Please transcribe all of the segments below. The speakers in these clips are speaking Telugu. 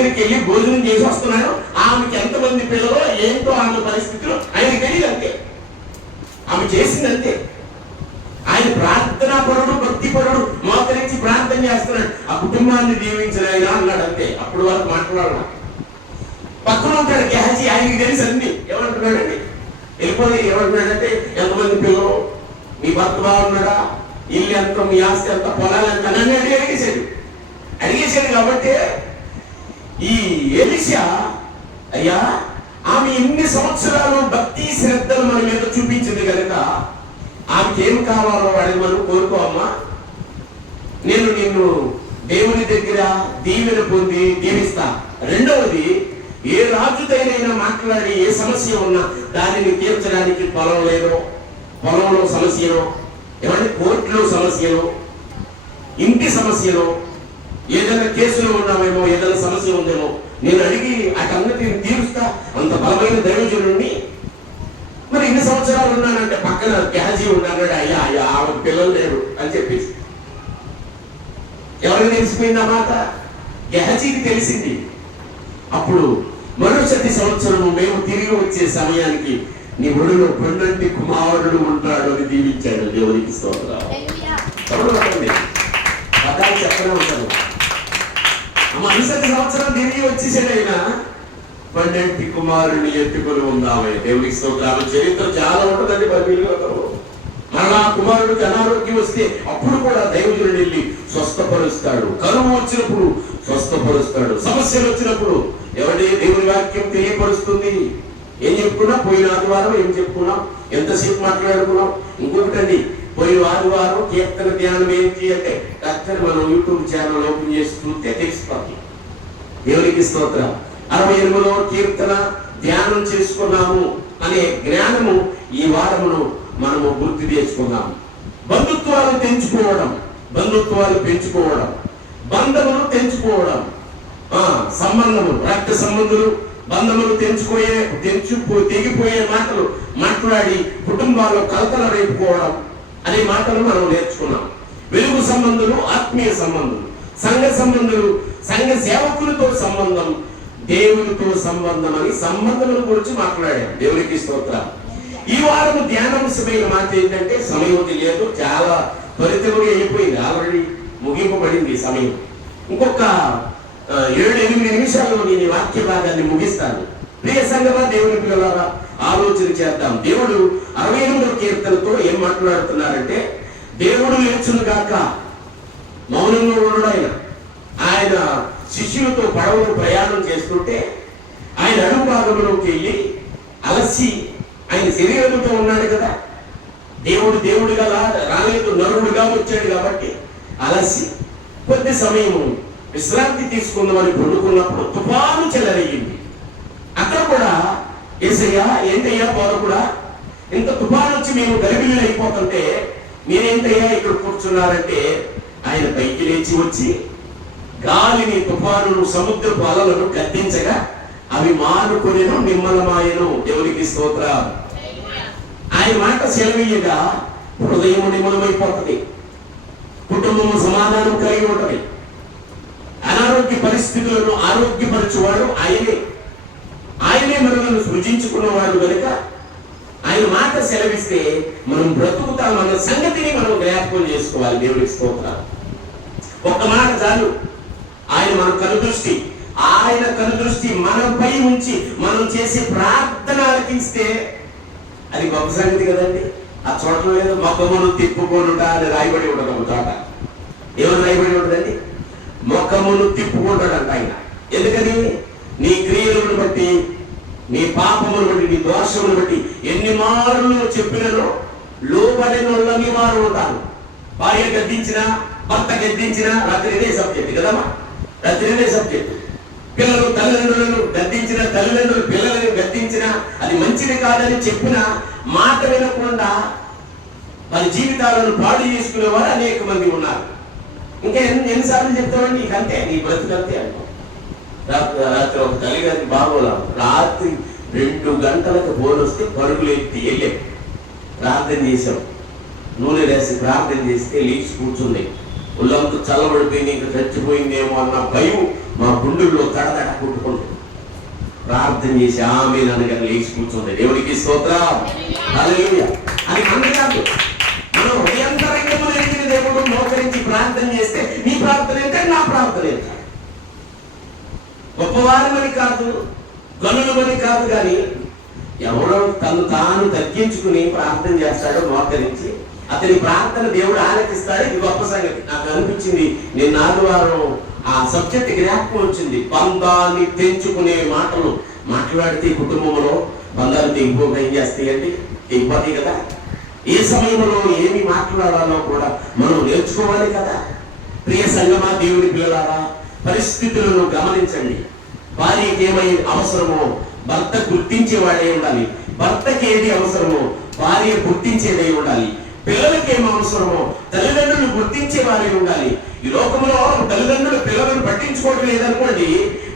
దగ్గరికి వెళ్ళి భోజనం చేసి వస్తున్నాడు. ఆమెకి ఎంతమంది పిల్లలు ఏంటో ఆమె పరిస్థితులు ఆయనకి తెలియదు. అంతే, ఆమె చేసిందంతే. ఆయన ప్రార్థనా పరుడు, భక్తి పరుడు, మోకరించి ప్రార్థన చేస్తున్నాడు. ఆ కుటుంబాన్ని దీవించిన ఆయన అన్నాడు అంతే. అప్పుడు వరకు మాట్లాడాలి. పక్కన ఉంటాడు గెహజీ, ఆయనకి తెలిసి అన్ని. ఏమంటున్నాడండి? వెళ్ళిపోయి ఏమంటున్నాడంటే, ఎంతమంది పిల్లలు, మీ భర్త బాగున్నాడా, ఇల్లు ఎంత, మీ ఆస్తి ఎంత, పొలాలు ఎంత అని అడిగేశాడు. కాబట్టి ఈ ఎలీషా, అయ్యా ఆమె ఇన్ని సంవత్సరాలు భక్తి శ్రద్ధలు మన మీద చూపించింది కనుక ఆమెకి ఏం కావాలో వాడిని మనం కోరుకోమ్మా. నేను నిన్ను దేవుని దగ్గర దీవెన పొంది దీవిస్తా. రెండవది, ఏ రాజుదైనా మాట్లాడి ఏ సమస్య ఉన్నా దానిని తీర్చడానికి పొలం లేదో, పొలంలో సమస్యలో, ఏమంటే కోర్టులో సమస్యలో, ఇంటి సమస్యలో, ఏదైనా కేసులో ఉన్నామేమో, ఏదైనా సమస్య ఉందేమో నేను అడిగి అటన్నిటిని తీరుస్తా. అంత బలమైన దైవజనుడిని. మరి ఇన్ని సంవత్సరాలు ఉన్నానంటే పక్కన గెహజీ ఉన్నాడు. అయ్యా ఆమె పిల్లలు లేరు అని చెప్పేసి ఎవరికి తెలిసిపోయింది ఆ మాట? గెహజీకి తెలిసింది. అప్పుడు మరుసటి సంవత్సరము మేము తిరిగి వచ్చే సమయానికి నీ ఒడిలో పండంటి కుమారుడు ఉంటాడు అని దీవించాడు. దేవునికి స్తోత్రం. పదాలు చెప్పనే ఉంటారు. మరుసటి సంవత్సరం తిరిగి వచ్చేసాడు ఆయన. పండంటి కుమారుని ఎత్తుకొని ఉందామే. దేవునికి స్తోత్రాలు. చరిత్ర చాలా ఉంటుందండి బైబిల్లో. మరలా కుమారుడికి అనారోగ్యం వస్తే అప్పుడు కూడా దైవజనుడు వెళ్ళి స్వస్థపరుస్తాడు. కరువు వచ్చినప్పుడు స్వస్థపరుస్తాడు. సమస్యలు వచ్చినప్పుడు ఎవరి దేవుని వాక్యం తెలియపరుస్తుంది. ఏం చెప్పుకున్నా, పోయిన ఆదివారం ఏం చెప్పుకున్నాం, ఎంతసేపు మాట్లాడుకున్నాం. ఇంకొకటండి, పోయిన ఆదివారం కీర్తన ధ్యానం ఏంటి అంటే డాక్టర్ మనం యూట్యూబ్ ఛానల్ ఓపెన్ చేసి చూస్తే తెలిసిపోతుంది. దేవునికి స్తోత్రం. 68వ కీర్తన ధ్యానం చేసుకున్నాము అనే జ్ఞానము ఈ వారమును మనము గుర్తు తెచ్చుకున్నాము. బంధుత్వాలు తెంచుకోవడం, బంధుత్వాలు పెంచుకోవడం, బంధములు తెంచుకోవడం, సంబంధములు, రక్త సంబంధులు, బంధములు తెగిపోయే మాటలు మాట్లాడి కుటుంబాల్లో కలతలు రేపుకోవడం అనే మాటలు మనం నేర్చుకున్నాం. వెలుగు సంబంధులు, ఆత్మీయ సంబంధులు, సంఘ సంబంధులు, సంఘ సేవకులతో సంబంధం, దేవునితో సంబంధం అని సంబంధముల గురించి మాట్లాడాం. దేవునికి స్తోత్రం. ఈ వారం ధ్యానాంశమైన మాట ఏంటంటే, సమయం తెలియదు, చాలా త్వరితముగా అయిపోయింది. ఆల్రెడీ ముగింపబడింది సమయం. ఇంకొక 7-8 నిమిషాల్లో నేను ఈ వాక్య భాగాన్ని ముగిస్తాను. ప్రియ సంగమా, దేవుని పిల్లలారా, ఆలోచన చేద్దాం. దేవుడు 68వ కీర్తనతో ఏం మాట్లాడుతున్నారంటే, దేవుడు లేచును గాక, మౌనంగా ఉండడు. ఆయన శిష్యులతో పడవలు ప్రయాణం చేస్తుంటే ఆయన అడుగు భాగంలోకి వెళ్ళి అలసి, ఆయన శరీరంతో ఉన్నాడు కదా, దేవుడిగా రాలేదు, నరుడుగా వచ్చాడు కాబట్టి అలసి కొద్ది సమయం విశ్రాంతి తీసుకుందామని పండుకున్నప్పుడు తుఫాను చెలరేగింది. అక్కడ కూడా యేసయ్యా, ఏంటయ్యా బోధకుడా, ఇంత తుఫాను వచ్చి మేము గలిబిలి అయిపోతుంటే మీరేంటయ్యా ఇక్కడ కూర్చున్నారంటే, ఆయన పైకి లేచి వచ్చి గాలిని, తుఫానును, సముద్రపు అలలను గద్దించగా అవి మానుకొనెను, నిమ్మలమాయెను. దేవునికి స్తోత్రం. ఆయన మాట సెలవీయగా హృదయం నిమ్మలమైపోతుంది, కుటుంబము సమాధానం కలిగి ఉంటది. అనారోగ్య పరిస్థితులను ఆరోగ్యపరచువాడు ఆయనే. ఆయనే మనల్ని సృజించుకున్నవాడు కనుక ఆయన మాట సెలవిస్తే మనం బ్రతుకుతాం అన్న సంగతిని మనం జ్ఞాపకం చేసుకోవాలి. దేవునికి స్తోత్రం. ఒక్క మాట చాలు. ఆయన మన కనుదృష్టి, ఆయన కనుదృష్టి మనపై ఉంచి మనం చేసే ప్రార్థన ఆలకిస్తే అది గొప్ప సంగతి కదండి. ఆ చోట్ల లేదు మొక్కమును తిప్పుకొనుట అని రాయబడి ఉండదు. ఒక చోట ఏమని రాయబడి ఉంటుందండి? మొక్కమును తిప్పుకుంటాడంట ఆయన. ఎందుకని? నీ క్రియలను బట్టి, నీ పాపమును బట్టి, నీ దోషమును బట్టి ఎన్ని మార్లు చెప్పినను లోబడిన వాళ్ళని వారు ఉంటారు. భార్య గద్దించినా, భర్త గద్దించినా రాత్రి ఇదే సబ్జెక్ట్ కదమ్మా, రాత్రి ఇదే సబ్జెక్ట్. పిల్లలు తల్లిదండ్రులను గద్దించిన, తల్లిదండ్రులు పిల్లలను గద్దించిన, అది మంచిది కాదని చెప్పిన మాట వినకుండా వారి జీవితాలను పాడు చేసుకునేవారు అనేక మంది ఉన్నారు. ఇంకా ఎన్నిసార్లు చెప్తామండి, నీకు అంతే, నీ బ్రతుకంతే అనుకో. రాత్రి ఒక తల్లిగారికి బాగోలా, రాత్రి 2 గంటలకు ఫోన్ వస్తే పరుగులు ఎత్తి వెళ్ళాం. ప్రార్థన చేశాం, నూనె వేసి ప్రార్థన చేస్తే లేచి కూర్చుంది. ఒళ్ళంతా చల్లబడిపోయింది, ఇంకా చచ్చిపోయిందేమో అన్న భయం మా గుండెల్లో తడతడ కొట్టుకుంటుంది. ప్రార్థన చేసి ఆమె నాన్నగారు లేచి కూర్చుంది. దేవుడికి స్తోత్రం, హల్లెలూయా. అది మన కాదు, మనం హృదయంతరంగము ఎరిగిన దేవుడు మోకరించి ప్రార్థన చేస్తే నీ ప్రార్థన ఎంత, నా ప్రార్థన ఎంత. గొప్పవారమని కాదు, గనులమని కాదు, కానీ ఎవరో తను తాను తగ్గించుకుని ప్రార్థన చేస్తాడో మోకరించి అతని ప్రార్థన దేవుడు ఆలకిస్తాడు. ఇది గొప్ప సంగతి. నాకు అనిపించింది, నేను ఆదివారం ఆ సబ్జెక్ట్ జ్ఞాపకం వచ్చింది. బంధాన్ని తెంచుకునే మాటలు మాట్లాడితే కుటుంబంలో బంధాలు తెగిపోక ఏం చేస్తాయండి? తెగిపోతాయి కదా. ఏ సమయంలో ఏమి మాట్లాడాలో కూడా మనం నేర్చుకోవాలి కదా. ప్రియ సంగమా, దేవుడి పిల్లలారా, పరిస్థితులను గమనించండి. భార్యకి ఏమై అవసరమో భర్త గుర్తించేవాడే ఉండాలి. భర్తకి ఏది అవసరమో భార్య గుర్తించేదై ఉండాలి. పిల్లలకి ఏం అవసరమో తల్లిదండ్రులు గుర్తించే వారే ఉండాలి. ఈ లోకంలో తల్లిదండ్రులు పిల్లలను పట్టించుకోవడం లేదనుకోండి,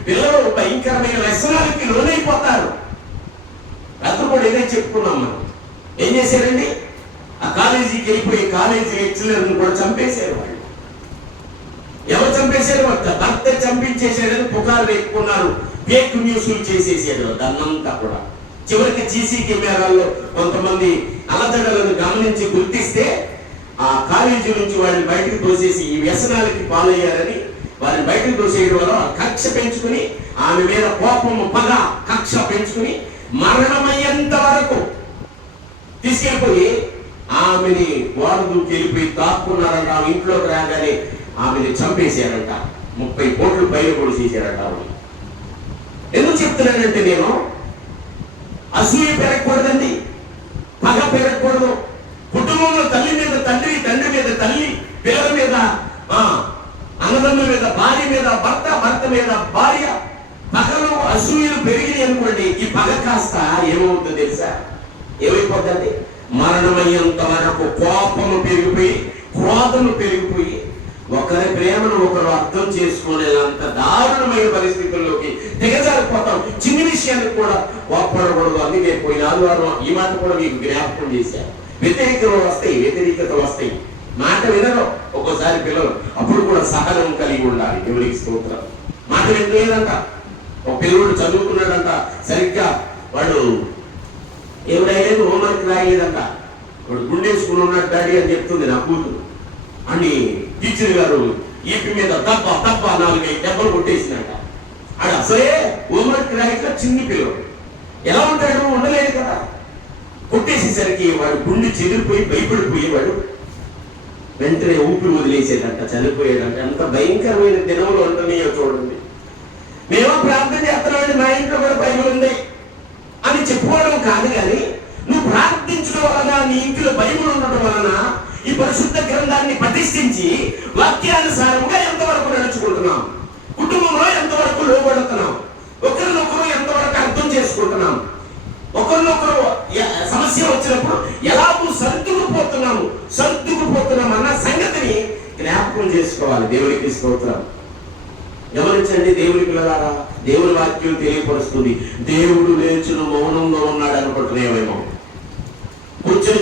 పిల్లలు భయంకరమైన వ్యసనాలకి లోనైపోతారు. రాత్రి కూడా ఏదైతే చెప్పుకున్నాం మనం. ఏం చేశారండి? ఆ కాలేజీకి వెళ్ళిపోయి కాలేజీ లెక్చరర్ని కూడా చంపేశారు. వాళ్ళు ఎవరు చంపేశారు? భర్త చంపించేసాడని పుకారు వేసుకున్నారు, ఫేక్ న్యూస్లు చేసేసాడు దాన్నంతా కూడా. చివరికి సీసీ కెమెరాల్లో కొంతమంది అలజడలను గమనించి గుర్తిస్తే ఆ కాలేజీ నుంచి వాళ్ళని బయటకు తోసేసి ఈ వ్యసనాలకి పాలయ్యారని వారిని బయటకు తోసేయడం వల్ల కక్ష పెంచుకుని, ఆమె మీద కోపము, పగ, కక్ష పెంచుకుని మరణమయ్యేంత వరకు తీసుకెళ్ళిపోయి ఆమెని వారు దూకి వెళ్ళిపోయి దాక్కున్నారంట. ఆమె ఇంట్లోకి రాగానే ఆమెని చంపేశారంట. 30 కోట్లు పైన కూడా చేశారంట. ఎందుకు చెప్తున్నానంటే, నేను అసూయ పెరగకూడదండి, పగ పెరగకూడదు. కుటుంబంలో తల్లి మీద తండ్రి, తండ్రి మీద తల్లి, పిల్లల మీద అన్నదమ్ముల మీద భార్య మీద భర్త, భర్త మీద భార్య, పగలు అసూయలు పెరిగినాయి అనుకోండి, ఈ పగ కాస్త ఏమవుతుందో తెలుసా? ఏమైపోతుంది? మరణమయ్యేంత వరకు కోపము పెరిగిపోయి, క్రోధము పెరిగిపోయి, ఒకరి ప్రేమను ఒకరు అర్థం చేసుకునేంత దారుణమైన పరిస్థితుల్లోకి దిగజారిపోతాం. చిన్న విషయానికి కూడా కోప్పడకూడదు. అందుకే పోయిన ఆదివారం ఈ మాట కూడా మీకు జ్ఞాపకం చేశారు. వ్యతిరేకతలు వస్తాయి, మాట వినరు ఒక్కోసారి పిల్లలు. అప్పుడు కూడా సహనం కలిగి ఉండాలి. దేవునికి స్తోత్రం. మాట వినలేదంట. ఒక పిల్లడు చదువుకున్నాడంట, సరిగ్గా వాడు ఎవరైనా హోంవర్క్ రాయలేదంట. వాడు గుండేసుకుని ఉన్నాడు డాడీ అని చెప్తుంది నా కూతురు. అని టీచర్ గారు ఈపి మీద తప్ప 4-5 దెబ్బలు కొట్టేసినట్ట. ఆడు అసలే హోంవర్క్ రాయక చిన్ని పిల్లడు ఎలా ఉంటాడు? ఉండలేదు కదా. కొట్టేసేసరికి వాడు గుండె చెదిరిపోయి భయపడిపోయేవాడు. వెంటనే ఊపిరి వదిలేసేదంట, చనిపోయేదంట. ఎంత భయంకరమైన దినములు ఉంటున్నాయో చూడండి. మేము ప్రార్థన చేస్తున్నామండి, మా ఇంట్లో కూడా బైబిల్ ఉంది అని చెప్పుకోవడం కాదు, కానీ నువ్వు ప్రార్థించడం వలన, నీ ఇంట్లో బైబిల్ ఉండటం వలన ఈ పరిశుద్ధ గ్రంథాన్ని ప్రతిష్ఠించి వాక్యానుసారంగా ఎంతవరకు నడుచుకుంటున్నాం, కుటుంబంలో ఎంతవరకు లోబడుతున్నాం, ఒకరినొకరు ఎంతవరకు అర్థం చేసుకుంటున్నాం, ఒకరినొకరు సమస్య వచ్చినప్పుడు ఎలాగూ సర్దుకుపోతున్నాం అన్న సంగతిని జ్ఞాపకం చేసుకోవాలి. దేవునికి స్తోత్రం. గమనించండి దేవుని పిల్లలారా, దేవుని వాక్యం తెలియపరుస్తుంది. దేవుడు లేచును మౌనంగా ఉన్నాడు అనుకుంటున్నామేమో. కూర్చొని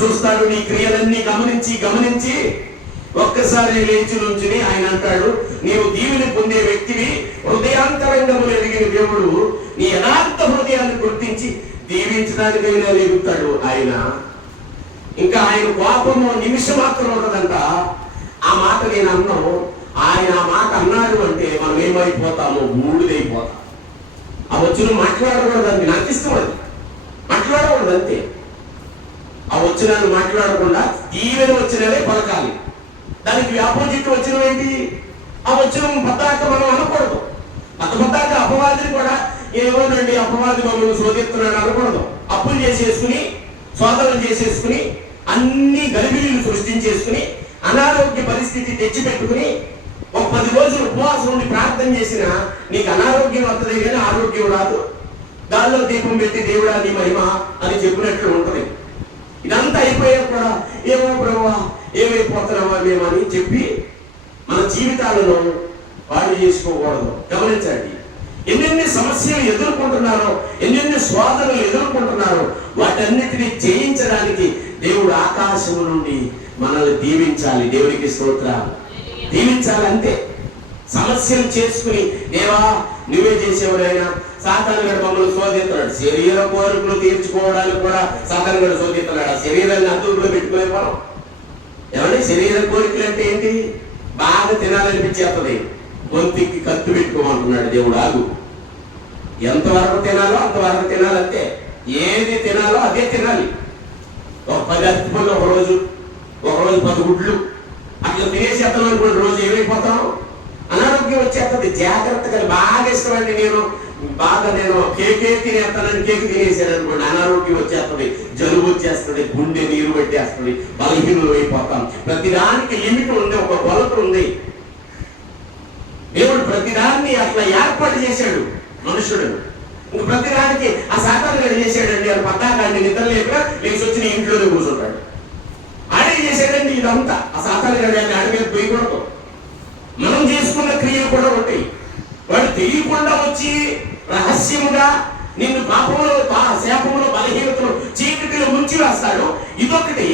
చూస్తాడు నీ క్రియలన్నీ గమనించి ఒక్కసారి లేచి నుంచుని ఆయన అంటాడు, నీవు దీవెని పొందే వ్యక్తివి, హృదయాంతరంగములు ఎరిగిన దేవుడు నీ యథార్థ హృదయాన్ని గుర్తించి దీవించడానికైనా లేగుతాడు ఆయన. ఇంకా ఆయన కోపము నిమిషం మాత్రం ఉండదంట. ఆ మాట నేను అన్నాను. ఆయన ఆ మాట అన్నాడు అంటే మనం ఏమైపోతామో, బూడిదైపోతాం. ఆ వచ్చిన మాట్లాడకూడదండి, నాకు ఇష్టం అది. మాట్లాడకూడదు అంతే. ఆ వచ్చినాన్ని మాట్లాడకుండా ఈవెన్ వచ్చినవే పలకాలి. దానికి ఆపోజిట్ వచ్చిన ఏంటి? ఆ వచ్చిన పద్దాక మనం అనకూడదు. పద్దాక అపవాదిని కూడా ఏమోనండి అపవాది మమ్మల్ని శోధిస్తున్నాడు అనకూడదు. అప్పులు చేసేసుకుని, సోదరులు చేసేసుకుని, అన్ని గలిబిలీలు సృష్టించేసుకుని, అనారోగ్య పరిస్థితి తెచ్చిపెట్టుకుని ఒక 10 రోజులు ఉపవాసం ఉండి ప్రార్థన చేసినా నీకు అనారోగ్యం వస్తుంది కానీ ఆరోగ్యం రాదు. దానిలో దీపం పెట్టి దేవుడా నీ మహిమ అని చెప్పినట్లు ఉంటుంది. ఇదంతా అయిపోయాక కూడా ఏమో ప్రభువా ఏమైపోతున్నావా మేమని చెప్పి మన జీవితాలను పాడు చేసుకోకూడదు. గమనించండి, ఎన్నెన్ని సమస్యలు ఎదుర్కొంటున్నారో, ఎన్నెన్ని శోధనలు ఎదుర్కొంటున్నారో వాటన్నిటిని జయించడానికి దేవుడు ఆకాశము నుండి మనల్ని దీవించాలి. దేవునికి స్తోత్రం. దీవించాలి అంతే. సమస్యలు చేసుకుని దేవా నువ్వే చేసేవాడైనా సాతాను గడు మమ్మల్ని శోధిస్తున్నాడు. శరీర కోరికలు తీర్చుకోవడానికి కూడా సాతాను గడు శోధిస్తున్నాడు. ఆ శరీరాన్ని అదుపులో పెట్టుకునే మనం ఏమంటే శరీర కోరికలు అంటే ఏంటి? బాగా తినాలనిపించేస్తుంది. గొంతుకి కత్తు పెట్టుకోమంటున్నాడు దేవుడు. ఆగు, ఎంతవరకు తినాలో అంతవరకు తినాలంతే. ఏది తినాలో అదే తినాలి. ఒక 10 అరటిపళ్ళు ఒకరోజు 10 గుడ్లు అట్లా తినేసేస్తాం అనుకోండి, రోజు ఏమైపోతాం? అనారోగ్యం వచ్చేస్తుంది. జాగ్రత్తగా బాగా ఇష్టమండి నేను కేకే తినేస్తానని కేక్ తినేసాను అనుకోండి, అనారోగ్యం వచ్చేస్తుంది, జలుబు వచ్చేస్తుంది, గుండె నీరు పెట్టేస్తుంది, బలహీనులు అయిపోతాం. ప్రతిదానికి లిమిట్ ఉంది, ఒక కొలత ఉంది. దేవుడు ప్రతిదాన్ని అట్లా ఏర్పాటు చేశాడు మనుషుడు. ఇంక ప్రతిదానికి ఆ సాతాను గడు చేశాడండి. అది పట్టాకాండి నిద్ర లేక లేచి వచ్చి నీ ఇంట్లోనే కూర్చుంటాడు. ఆడే చేశాడండి ఇదంతా. ఆ సాతాను గడు అని ఆడి మీద పోయకూడదు. మనం చేసుకున్న క్రియలు కూడా ఉంటాయి. వాడు తెలియకుండా వచ్చి రహస్యముగా నిన్ను పాపంలో శాపంలో బలహీనతలో చీకటిలో ముంచి వేస్తాడు. ఇదొకటి.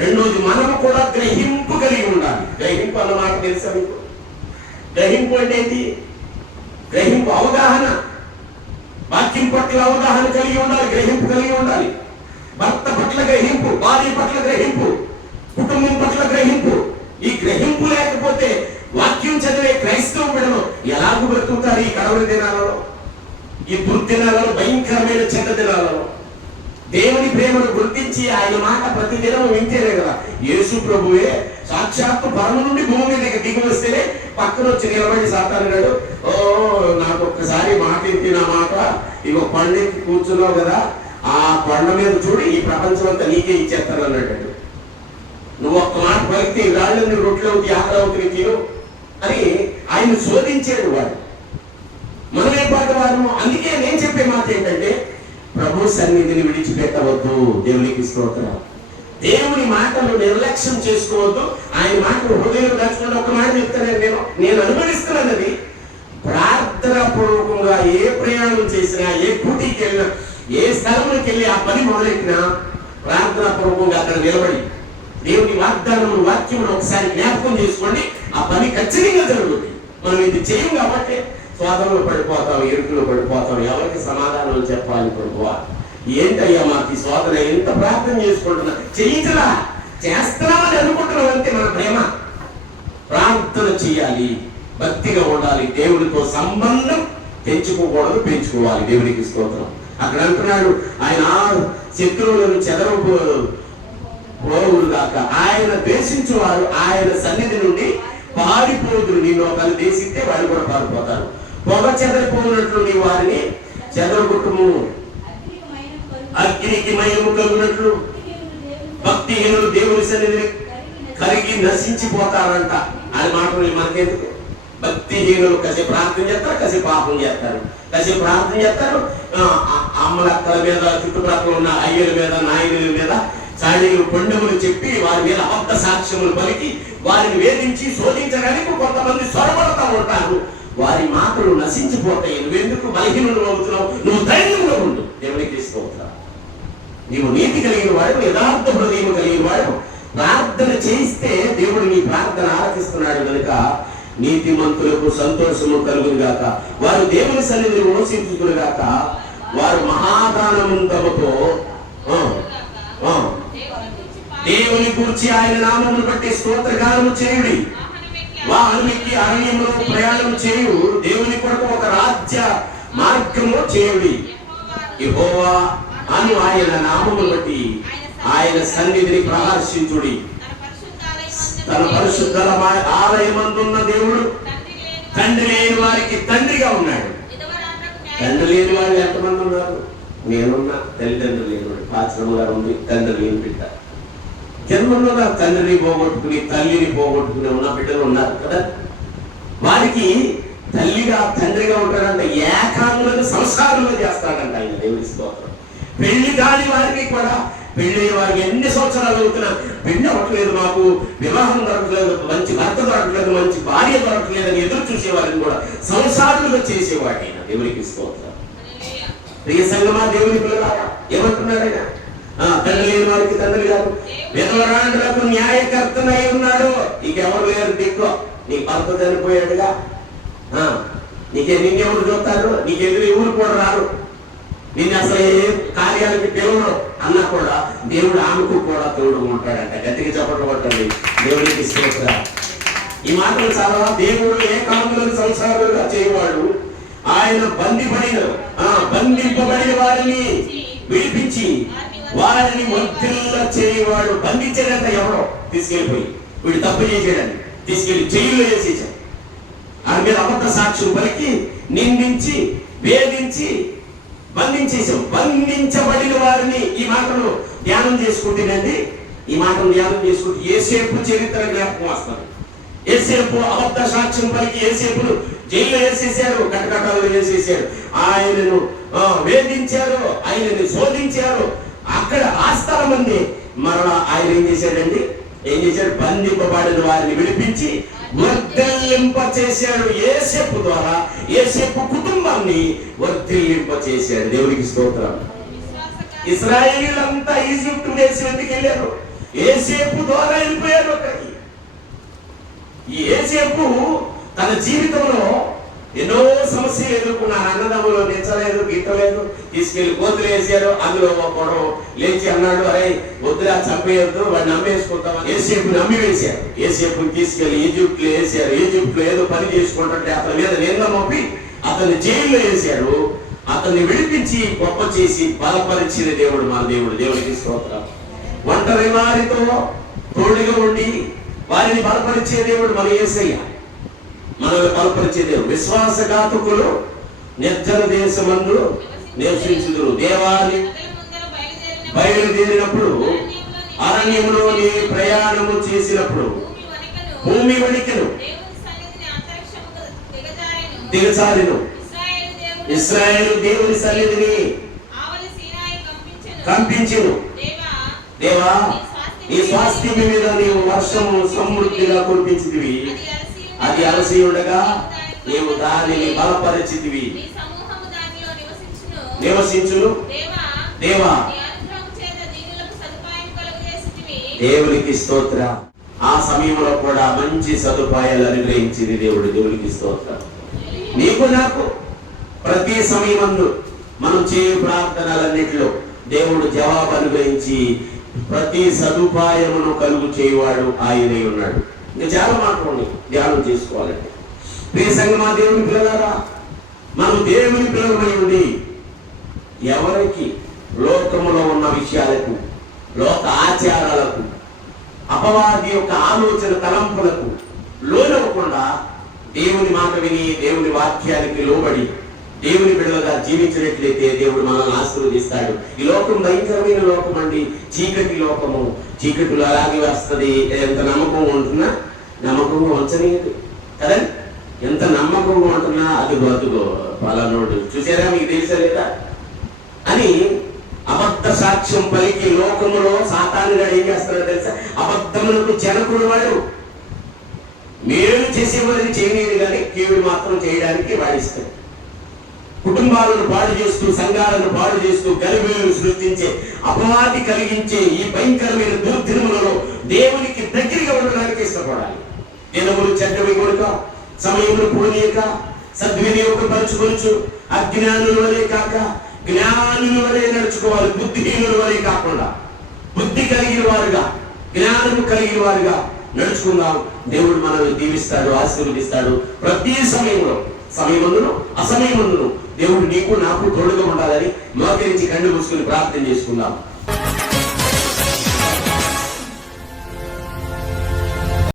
రెండోది, మనము కూడా గ్రహింపు కలిగి ఉండాలి. గ్రహింపు అన్న మాట తెలుసా మీకు? గ్రహింపు అంటే ఏంటి? గ్రహింపు అవగాహన, వాక్యం పట్ల అవగాహన కలిగి ఉండాలి, గ్రహింపు కలిగి ఉండాలి. భర్త పట్ల గ్రహింపు, భార్య పట్ల గ్రహింపు, కుటుంబం పట్ల గ్రహింపు. ఈ గ్రహింపు లేకపోతే వాక్యం చదివే క్రైస్తవ బిడ్డలు ఎలాగూ బ్రతుకుతారు ఈ కడవరి దినాలలో, ఈ దుర్దినాలలో, భయంకరమైన చెడ్డ దినాలలో? దేవుని ప్రేమను గుర్తించి ఆయన మాట ప్రతిదినం వింటేనే కదా. యేసు ప్రభువే సాక్షాత్తు పరమ నుండి భూమి మీదకి దిగి వస్తేనే పక్కన వచ్చి నిలబడి సాతాను గడు, ఓ నాకు ఒక్కసారి మాట ఎత్తి, నా మాట ఇగో పండెక్కి కూర్చున్నావు కదా, ఆ కొండ మీద చూడు ఈ ప్రపంచం అంతా నీకే ఇచ్చేస్తాను అన్నట్టు. నువ్వు ఒక్క మాట పలికితే ఈ రాళ్ళని రొట్టెలు అవుతాయి, ఆకలి అవుతుంది తిను అని ఆయన శోధించాడు వాడు. మనమే పాట వారము. అందుకే నేను చెప్పే మాట ఏంటంటే, ప్రభు సన్నిధిని విడిచిపెట్టవద్దు. దేవునికి స్తోత్రం. దేవుని మాటలు నిర్లక్ష్యం చేసుకోవద్దు. ఆయన మాటలు హృదయం దాచుకుంటే ఒక మాట చెప్తాను నేను అనుభవిస్తున్నది. ప్రార్థన పూర్వకంగా ఏ ప్రయాణం చేసినా, ఏ డ్యూటీకి వెళ్ళినా, ఏ స్థలంలోకి వెళ్ళి ఆ పని మొదలెట్టినా ప్రార్థన పూర్వకంగా అక్కడ నిలబడి దేవుని వాగ్దానము వాక్యమును ఒకసారి జ్ఞాపకం చేసుకోండి. ఆ పని ఖచ్చితంగా జరుగుతుంది. మనం ఇది చేయం కాబట్టి స్వాతంలో పడిపోతాం, ఎరుకులో పడిపోతాం. ఎవరికి సమాధానం చెప్పాలి? ప్రభువా ఏంటయ్యా మాకు ఈ శోధన, ఎంత ప్రార్థన చేసుకుంటున్నా, చేయించలా చేస్తున్నామని అనుకుంటున్నాం అంతే. మన ప్రేమ ప్రార్థన చేయాలి, భక్తిగా ఉండాలి, దేవుడితో సంబంధం పెంచుకోకూడదు, పెంచుకోవాలి. దేవునికి స్తోత్రం. అక్కడ అంటున్నాడు, ఆయన శత్రువులను చెదరపోవులు దాకా ఆయన ద్వేషించువారు ఆయన సన్నిధి నుండి పారిపోదురు. నేను ఒకరు దేశిస్తే వారు కూడా పారిపోతారు. పొగ చెదరిపోయినట్లు నీ వారిని చెదరగొట్టుము, అగ్నికి మయము కలుగునట్లు భక్తిహీనులు దేవుని సన్నిధిని కరిగి నశించిపోతారంట. అది మాటలు మనకెందుకు? భక్తిహీనులు కాసేపు ప్రార్థన చేస్తారు, కాసేపు పాపం చేస్తారు, కాసేపు ప్రార్థన చేస్తారు, అమ్మలక్కల మీద, చుట్టుప్రక్కల ఉన్న అయ్యల మీద, నాయకుల మీద చాడీలు పండుగలు చెప్పి వారి మీద అబద్ధ సాక్ష్యములు పలికి వారిని వేధించి శోధించడానికి కొంతమంది సొరబడతా ఉంటారు. వారి మాటలు నశించిపోతాయి. నువ్వెందుకు బలహీనులు అవుతున్నావు? నువ్వు ధైర్యంగా ఉండు. దేవునికి స్తోత్రం. నీవు నీతి కలిగిన వాడు, యథార్థ హృదయం కలిగిన వాడు. ప్రార్థన చేయిస్తే దేవుడు నీ ప్రార్థన ఆలకిస్తున్నాడు కనుక నీతిమంతులకు సంతోషము కలుగును గాక, వారు దేవుని సన్నిధిని మోసించుకును గాక, వారు మహాదానముతో దేవుని గురించి ఆయన నామమును బట్టి స్తోత్రగానము చేయుడి. వాహనమెక్కి అరణ్యంలో ప్రయాణం చేయు, దేవుని కొరకు ఒక రాజ్య మార్గము చేయుడి. యెహోవా అను ఆయన నామమును బట్టి ఆయన సన్నిధిని ప్రహర్షించుడి. తన పరిశుద్ధ ఆలయమందున్న దేవుడు తండ్రి లేని వారికి తండ్రిగా ఉన్నాడు. తండ్రి లేని వాళ్ళు ఎంతమంది ఉన్నారు? నేనున్నా. తల్లిదండ్రులు లేని వాడు పాత్రము గారు ఉంది, తండ్రి లేని బిడ్డ. జన్మంలో నా తండ్రిని పోగొట్టుకుని తల్లిని పోగొట్టుకుని ఉన్న బిడ్డలు ఉన్నారు కదా. వారికి తల్లిగా తండ్రిగా ఉంటాడంటే ఏకాంగులను సంసారంలో చేస్తాడంట ఆయన. దేవుని స్తోత్రం. పెళ్లి కాని వారికి కూడా, పెళ్ళి వారికి ఎన్ని సంవత్సరాలు అవుతున్నా పెళ్లి అవ్వట్లేదు, మాకు వివాహం దొరకట్లేదు, మంచి భర్త దొరకట్లేదు, మంచి భార్య దొరకట్లేదు అని ఎదురు చూసేవారిని కూడా సంసారులుగా చేసేవాడి. దేవునికి స్తోత్రం. ప్రియ సంగమా, దేవుని పిల్లలారా, ఏమంటున్నాడైనా? తండ్రి లేని వారికి తండ్రి గారు, విధవరాండ్రులకు న్యాయకర్తనై ఉన్నాడు. ఇంకెవరు లేరు దిక్కు. నీ భర్త చనిపోయాడుగా, నిన్నెవరు చూస్తారు, నీకెదురు ఎవరు కూడా రారు, నిన్ను అసలు ఏ కార్యాలకి పిలవరు అన్నా కూడా దేవుడు ఆమెకు కూడా తోడు ఉంటాడంట. గట్టిగా చెప్పట్లు కొట్టండి, దేవుడికి స్తోత్రం. ఈ మాటలు చాలా, దేవుడు ఏకాంతులను సంసారులుగా చేయవాడు, ఆయన బంధింపబడిన వారిని విడిపించి వారిని వర్ధిల్ల చేయవాడు. బంధించేదంట ఎవరో తీసుకెళ్ళిపోయి, వీడు తప్పు చేసేయడానికి తీసుకెళ్లి జైల్లో వేసేసాడు. ఆయన మీద అబద్ధ సాక్ష్యం పలికి నిందించి వేధించి బంధించేసాం. బంధించబడిన వారిని, ఈ మాటలు ధ్యానం చేసుకుంటేనండి, ఈ మాటలు ధ్యానం చేసుకుంటే యోసేపు చరిత్ర జ్ఞాపకం వస్తుంది. యోసేపు అబద్ధ సాక్ష్యం పలికి యోసేపును జైల్లో వేసేసారు, కటకటాలు వేసేసారు, ఆయనను వేధించారు, ఆయనని శోధించారు. అక్కడ ఆస్థానం మంది మరలా ఆయన ఏం చేశాడు, బంధింపబడిన వారిని విడిపించి వర్ధిల్లింప చేశాడు. యోసేపు ద్వారా యోసేపు కుటుంబాన్ని వర్ధిల్లింప చేశాడు. దేవునికి స్తోత్రం. ఇశ్రాయేలీయులంతా ఈజిప్ట్ దేశానికి వెళ్ళారు, యోసేపు ద్వారా వెళ్ళిపోయారు అక్కడికి. ఈ యోసేపు తన జీవితంలో ఎన్నో సమస్యలు ఎదుర్కొన్నారు. అన్నదమ్ములు నిచ్చలేదు, గిట్టలేదు, తీసుకెళ్లి కోతులు వేసారు. అందులో ఒకడు లేచి అన్నాడు, అరే వద్దురా చంపేయద్దు, వాడిని నమ్మేసుకుంటాం. యోసేపు నమ్మి వేశారు. యోసేపుని తీసుకెళ్లి ఈజిప్ట్ లో వేసారు. ఈజిప్ట్ లో ఏదో పని చేసుకుంటుంటే అతని మీద నింద మోపి అతన్ని జైల్లో వేశారు. అతన్ని విడిపించి గొప్ప చేసి బలపరిచిన దేవుడు మన దేవుడు. దేవుడికి స్తోత్రం. ఒంటరి వారితో తోడుగా ఉండి వారిని బలపరిచే దేవుడు మన యేసయ్య. మనల్ని బలపరిచే దేవుడు. విశ్వాసఘాతకులు నిర్జన దేశమందు నివసించుదురు. దేవాన్ని బయలుదేరినప్పుడు అరణ్యములో నీ ప్రయాణము చేసినప్పుడు భూమి వణికెను, దిగజారెను. ఇశ్రాయేలు దేవుని సన్నిధిని కంపించెను. దేవా, నీ స్వాస్థ్యం మీద నీవు వర్షము సమృద్ధిగా కురిపించితివి, అది అలసి ఉండగా నీవు దానిని బలపరిచితివి, నివసించును. దేవా, దేవునికి స్తోత్రం. ఆ సమయంలో కూడా మంచి సదుపాయాలు అనుగ్రహించింది దేవుడు. దేవునికి స్తోత్రం. నీకు నాకు ప్రతి సమయమందు మనం చేయు ప్రార్థనలన్నిటిలో దేవుడు జవాబు అనుగ్రహించి ప్రతి సదుపాయమును కలుగు చేయవాడు ఆయనే ఉన్నాడు. ఇంకా చాలా మాటలు ధ్యానం చేసుకోవాలంటే, ప్రియ సంగమా, దేవుని పిల్లలారా, మనం దేవుని పిల్లలమై ఉండి ఎవరికి లోకములో ఉన్న విషయాలకు, లోక ఆచారాలకు, అపవాది యొక్క ఆలోచన తలంపులకు లోనవ్వకుండా దేవుని మాట విని దేవుని వాక్యానికి లోబడి దేవుని బిడ్డలుగా జీవించినట్లయితే దేవుడు మనల్ని ఆశీర్వదిస్తాడు. ఈ లోకం భయంకరమైన లోకం అండి, చీకటి లోకము. చీకటిలో అలాగే వస్తుంది. ఎంత నమ్మకంగా ఉంటున్నా నమ్మకంగా ఉంచలేదు కదండి. ఎంత నమ్మకంగా ఉంటున్నా అదుగో పలానోడు చూసారా, మీకు తెలుసా లేదా అని అబద్ధ సాక్ష్యం పలికి లోకములో సాతానుగా ఏం చేస్తాడో తెలుసా, అబద్ధములకు జనకుడు వాడు. మేలు చేసేవారిని చేయలేదు కానీ కీడు మాత్రం చేయడానికి వాడిస్తాడు. కుటుంబాలను పాడు చేస్తూ, సంఘాలను పాడు చేస్తూ, గలిబిలిని సృష్టించే, అపవాది కలిగించే ఈ భయంకరమైన దుర్దినములలో దేవునికి దగ్గరగా ఉండడానికి ఇష్టపడాలి. దినములు చెడ్డవి కొడుక, సమయములు పోనీయక, సద్వినియోగపరచుకొనుచు అజ్ఞానుల వలె కాక జ్ఞానుల వలె నడుచుకోవాలి. బుద్ధిహీనుల వలె కాకుండా బుద్ధి కలిగిన వారుగా, జ్ఞానము కలిగిన వారుగా నడుచుకుందాం. దేవుడు మనల్ని దీవిస్తాడు, ఆశీర్వదిస్తాడు. ప్రతి సమయమందును అసమయమందును దేవుడు నీకు నాకు తోడుగా ఉండాలని మోకరించి కళ్ళు మూసుకుని ప్రార్థన చేసుకుందాం.